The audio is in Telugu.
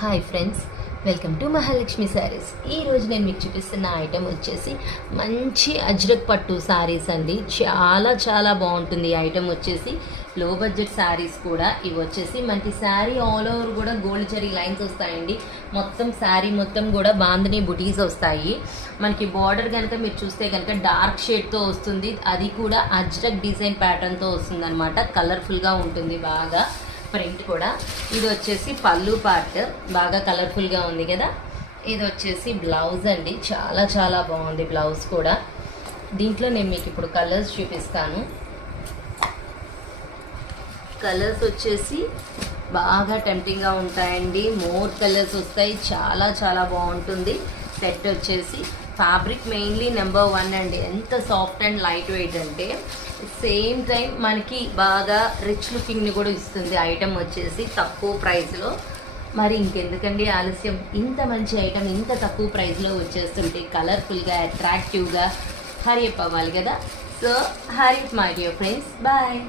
Hi friends, welcome to Mahalakshmi saris. ఈరోజు నేను మీకు చూపిస్తున్న ఐటెం వచ్చేసి మంచి అజ్రక్ పట్టు శారీస్ అండి. చాలా చాలా బాగుంటుంది ఈ ఐటెం వచ్చేసి. లో బడ్జెట్ శారీస్ కూడా ఇవి వచ్చేసి మనకి శారీ ఆల్ ఓవర్ కూడా గోల్డ్ జరీ లైన్స్ వస్తాయండి. మొత్తం శారీ మొత్తం కూడా బాందిని బుటీస్ వస్తాయి. మనకి బార్డర్ కనుక మీరు చూస్తే కనుక డార్క్ షేడ్తో వస్తుంది. అది కూడా అజ్రక్ డిజైన్ ప్యాటర్న్తో వస్తుంది అనమాట. కలర్ఫుల్గా ఉంటుంది బాగా. ప్రింట్ కూడా ఇది వచ్చేసి పళ్ళు పార్ట్ బాగా కలర్ఫుల్గా ఉంది కదా. ఇది వచ్చేసి బ్లౌజ్ అండి. చాలా చాలా బాగుంది బ్లౌజ్ కూడా. దీంట్లో నేను మీకు ఇప్పుడు కలర్స్ చూపిస్తాను. కలర్స్ వచ్చేసి బాగా టెంప్టింగ్గా ఉంటాయండి. మోర్ కలర్స్ వస్తాయి. చాలా చాలా బాగుంటుంది. సెట్ వచ్చేసి ఫ్యాబ్రిక్ మెయిన్లీ నెంబర్ 1 అండి. ఎంత సాఫ్ట్ అండ్ లైట్ వెయిట్ అంటే సేమ్ టైం మనకి బాగా రిచ్ లుకింగ్ని కూడా ఇస్తుంది ఐటమ్ వచ్చేసి తక్కువ ప్రైస్లో. మరి ఇంకెందుకండి ఆలస్యం, ఇంత మంచి ఐటమ్ ఇంత తక్కువ ప్రైస్లో వచ్చేస్తుంటే కలర్ఫుల్గా అట్రాక్టివ్గా హరి అప్ అవ్వాలి కదా. So hurry up my dear friends, bye.